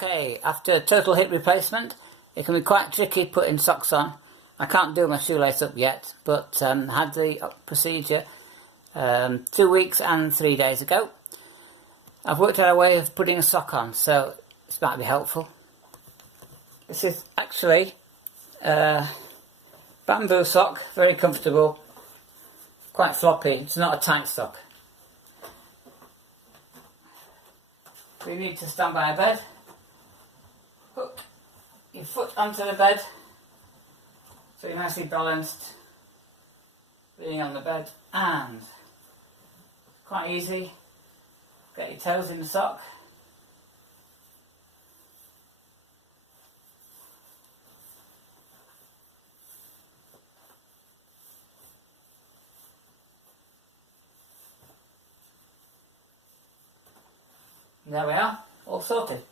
Okay, after total hip replacement, it can be quite tricky putting socks on. I can't do my shoelace up yet, but had the procedure 2 weeks and 3 days ago. I've worked out a way of putting a sock on, so this might be helpful. This is actually a bamboo sock, very comfortable, quite floppy. It's not a tight sock. We need to stand by a bed. Hook your foot onto the bed so you're nicely balanced, being on the bed, and quite easy, get your toes in the sock. There we are, all sorted.